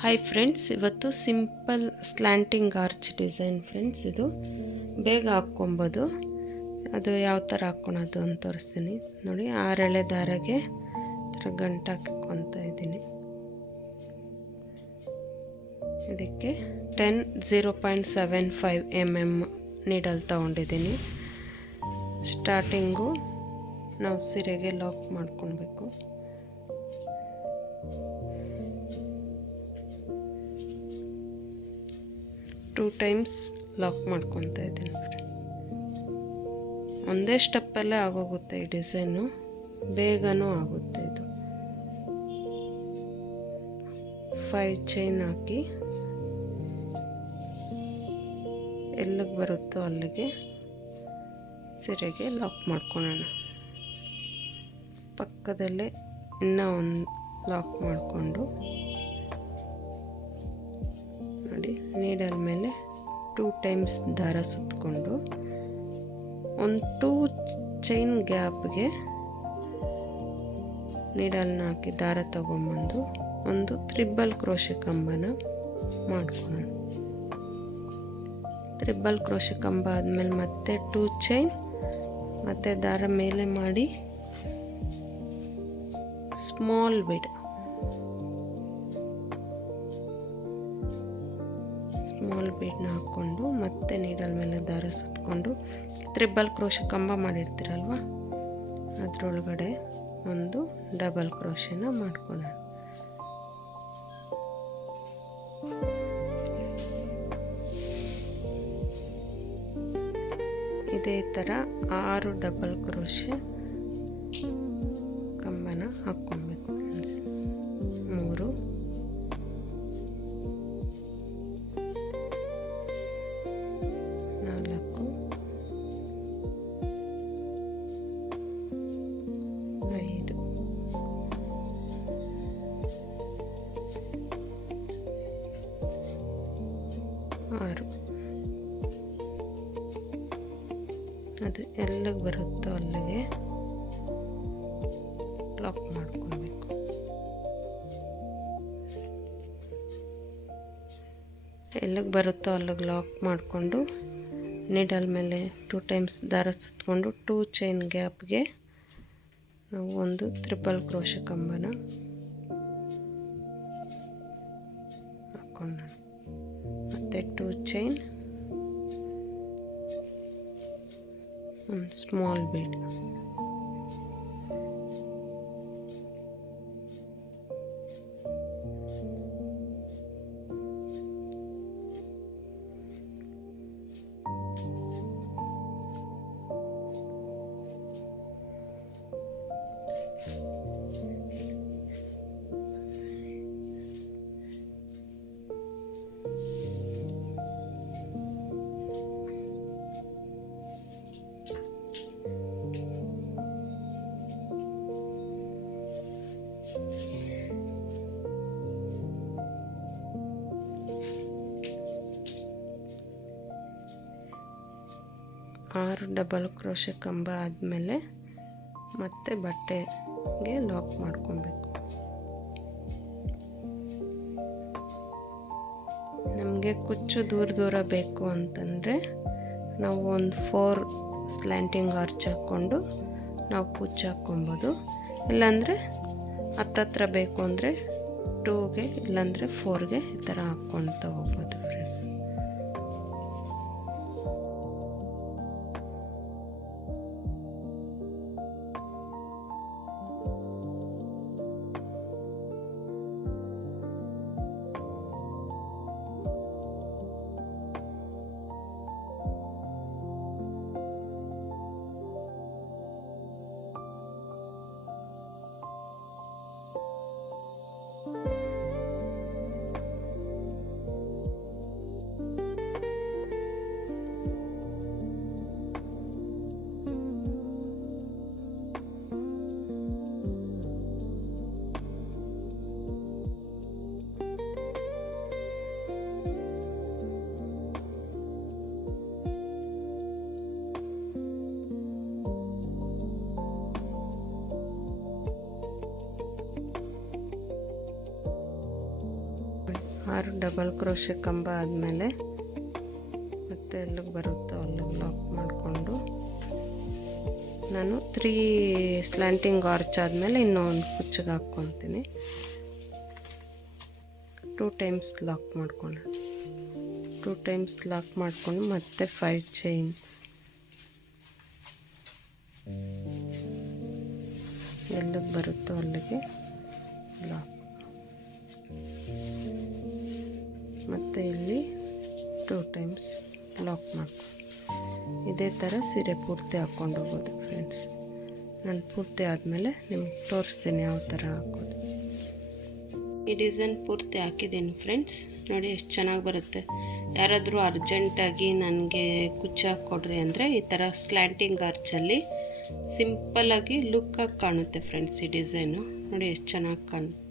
Hi friends, ಇವತ್ತು simple slanting arch design friends. ಇದು ಬೇಗ ಹಾಕ್ಕೊಬೋದು. ಅದು ಯಾವ ಥರ ಹಾಕ್ಕೊಳೋದು ಅಂತ ತೋರಿಸ್ತೀನಿ ನೋಡಿ. 6 ಎಳೆ ದಾರಗೆ ಥರ ಗಂಟು ಹಾಕ್ಕೊತಾ ಇದ್ದೀನಿ. ಇದಕ್ಕೆ 0.75 mm ನೀಡಲ್ ತೊಗೊಂಡಿದ್ದೀನಿ. ಸ್ಟಾರ್ಟಿಂಗು ನಾವು ಸೀರೆಗೆ ಲಾಕ್ ಮಾಡ್ಕೊಳ್ಬೇಕು. ಟೂ ಟೈಮ್ಸ್ ಲಾಕ್ ಮಾಡ್ಕೊತಾ ಇದ್ದೀನಿ. ಒಂದೇ ಸ್ಟೆಪ್ಪಲ್ಲೇ ಆಗೋಗುತ್ತೆ ಈ ಡಿಸೈನು, ಬೇಗನೂ ಆಗುತ್ತೆ. ಇದು 5 ಚೈನ್ ಹಾಕಿ ಎಲ್ಲಿಗೆ ಬರುತ್ತೋ ಅಲ್ಲಿಗೆ ಸೀರೆಗೆ ಲಾಕ್ ಮಾಡ್ಕೊಳ್ಳೋಣ. ಪಕ್ಕದಲ್ಲೇ ಇನ್ನೂ ಒಂದು ಲಾಕ್ ಮಾಡಿಕೊಂಡು ನೋಡಿ, ನೀಡಲ್ ಮೇಲೆ 2 ಟೈಮ್ಸ್ ದಾರ ಸುತ್ತಕೊಂಡು ಒಂದು 2 ಚೈನ್ ಗ್ಯಾಪ್ಗೆ ನೀಡಲ್ನ ಹಾಕಿ ದಾರ ತಗೊಂಬಂದು ಒಂದು ತ್ರಿಬಲ್ ಕ್ರೋಶೆ ಕಂಬನ ಮಾಡ್ಕೊಳ್ಳೋಣ. ತ್ರಿಬಲ್ ಕ್ರೋಶೆ ಕಂಬ ಆದಮೇಲೆ ಮತ್ತೆ 2 ಚೈನ್ ಮತ್ತು ದಾರ ಮೇಲೆ ಮಾಡಿ ಸ್ಮಾಲ್ ಬೀಡ್ನ ಹಾಕ್ಕೊಂಡು ಮತ್ತೆ ನೀಡಲ್ ಮೇಲೆ ದಾರ ಸುತ್ತಕೊಂಡು ತ್ರಿಬಲ್ ಕ್ರೋಶೆ ಕಂಬ ಮಾಡಿರ್ತೀರಲ್ವ, ಅದರೊಳಗಡೆ ಒಂದು ಡಬಲ್ ಕ್ರೋಶೆನ ಮಾಡ್ಕೊಳ್ಳೋಣ. ಇದೇ ಥರ 6 ಡಬಲ್ ಕ್ರೋಶೆ ಕಂಬನ ಹಾಕ್ಕೊಳ್ಬೇಕು ಫ್ರೆಂಡ್ಸ್. 3 4 5 6. ಅದು ಎಲ್ಲಿಗೆ ಬರುತ್ತೋ ಅಲ್ಲಿಗೆ ಲಾಕ್ ಮಾಡ್ಕೊಳ್ಬೇಕು. ಎಲ್ಲಿಗೆ ಬರುತ್ತೋ ಅಲ್ಲಿಗೆ ಲಾಕ್ ಮಾಡಿಕೊಂಡು ನೀಡಲ್ ಮೇಲೆ 2 ಟೈಮ್ಸ್ ದಾರ ಸುತ್ತಕೊಂಡು 2 ಚೈನ್ ಗ್ಯಾಪ್ಗೆ ನಾವು ಒಂದು ತ್ರಿಬಲ್ ಕ್ರೋಶೆ ಕಂಬನ ಹಾಕ್ಕೊಳ್ಳೋಣ. ಮತ್ತು 2 ಚೈನ್, ಒಂದು ಸ್ಮಾಲ್ ಬೀಡ್. ಆರು ಡಬಲ್ ಕ್ರೋಶೆ ಕಂಬ ಆದಮೇಲೆ ಮತ್ತೆ ಬಟ್ಟೆಗೆ ಲಾಕ್ ಮಾಡ್ಕೊಬೇಕು. ನಮಗೆ ಕುಚ್ಚು ದೂರ ಬೇಕು ಅಂತಂದರೆ ನಾವು ಒಂದು 4 ಸ್ಲ್ಯಾಂಟಿಂಗ್ ಆರ್ಚ್ ಹಾಕ್ಕೊಂಡು ನಾವು ಕುಚ್ಚು ಹಾಕ್ಕೊಬೋದು. ಇಲ್ಲಾಂದರೆ ಹತ್ತತ್ರ ಬೇಕು ಅಂದರೆ 2ಗೆ ಇಲ್ಲಾಂದರೆ 4ಗೆ ಈ ಥರ ಹಾಕ್ಕೊಳ್ತಾ ಹೋಗ್ಬೋದು ಫ್ರೆಂಡ್ಸ್. 6 ಡಬಲ್ ಕ್ರೋಶೆ ಕಂಬ ಆದಮೇಲೆ ಮತ್ತೆ ಎಲ್ಲಿಗೆ ಬರುತ್ತೋ ಅಲ್ಲಿಗೆ ಲಾಕ್ ಮಾಡಿಕೊಂಡು ನಾನು 3 ಸ್ಲ್ಯಾಂಟಿಂಗ್ ಆರ್ಚ್ ಆದಮೇಲೆ ಇನ್ನೊಂದು ಕುಚ್ಚಿಗೆ ಹಾಕ್ಕೊತೀನಿ. 2 ಟೈಮ್ಸ್ ಲಾಕ್ ಮಾಡಿಕೊಂಡು 2 ಟೈಮ್ಸ್ ಲಾಕ್ ಮಾಡಿಕೊಂಡು ಮತ್ತೆ 5 ಚೈನ್ ಎಲ್ಲಿಗೆ ಬರುತ್ತೋ ಅಲ್ಲಿಗೆ ಲಾಕ್, ಮತ್ತು ಇಲ್ಲಿ 2 ಟೈಮ್ಸ್ ಲಾಕ್ ಮಾಡ್ಕೊಂಡು ಇದೇ ಥರ ಸೀರೆ ಪೂರ್ತಿ ಹಾಕ್ಕೊಂಡು ಹೋಗೋದು ಫ್ರೆಂಡ್ಸ್. ನಾನು ಪೂರ್ತಿ ಆದಮೇಲೆ ನಿಮ್ಗೆ ತೋರಿಸ್ತೀನಿ ಯಾವ ಥರ ಹಾಕೋದು. ಈ ಡಿಸೈನ್ ಪೂರ್ತಿ ಹಾಕಿದ್ದೀನಿ ಫ್ರೆಂಡ್ಸ್, ನೋಡಿ ಎಷ್ಟು ಚೆನ್ನಾಗಿ ಬರುತ್ತೆ. ಯಾರಾದರೂ ಅರ್ಜೆಂಟಾಗಿ ನನಗೆ ಕುಚ್ಚು ಹಾಕ್ಕೊಡ್ರಿ ಅಂದರೆ ಈ ಥರ ಸ್ಲ್ಯಾಂಟಿಂಗ್ ಆರ್ಚಲ್ಲಿ ಸಿಂಪಲ್ಲಾಗಿ ಲುಕ್ಕಾಗಿ ಕಾಣುತ್ತೆ ಫ್ರೆಂಡ್ಸ್. ಈ ಡಿಸೈನು ನೋಡಿ ಎಷ್ಟು ಚೆನ್ನಾಗಿ ಕಾಣುತ್ತೆ.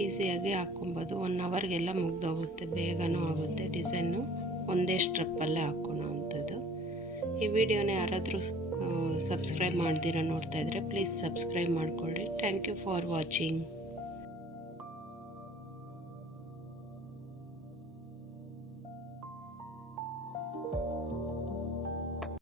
ಈಸಿಯಾಗಿ ಹಾಕ್ಕೊಬೋದು. 1 ಅವರ್ಗೆಲ್ಲ ಮುಗ್ದೋಗುತ್ತೆ, ಬೇಗನೂ ಆಗುತ್ತೆ. ಡಿಸೈನು ಒಂದೇ ಸ್ಟ್ರೆಪ್ಪಲ್ಲೇ ಹಾಕೋಣ ಅಂಥದ್ದು. ಈ ವಿಡಿಯೋನ ಯಾರಾದರೂ ಸಬ್ಸ್ಕ್ರೈಬ್ ಮಾಡ್ದಿರ ನೋಡ್ತಾಯಿದ್ರೆ ಪ್ಲೀಸ್ ಸಬ್ಸ್ಕ್ರೈಬ್ ಮಾಡಿಕೊಳ್ಳಿ. Thank you for watching.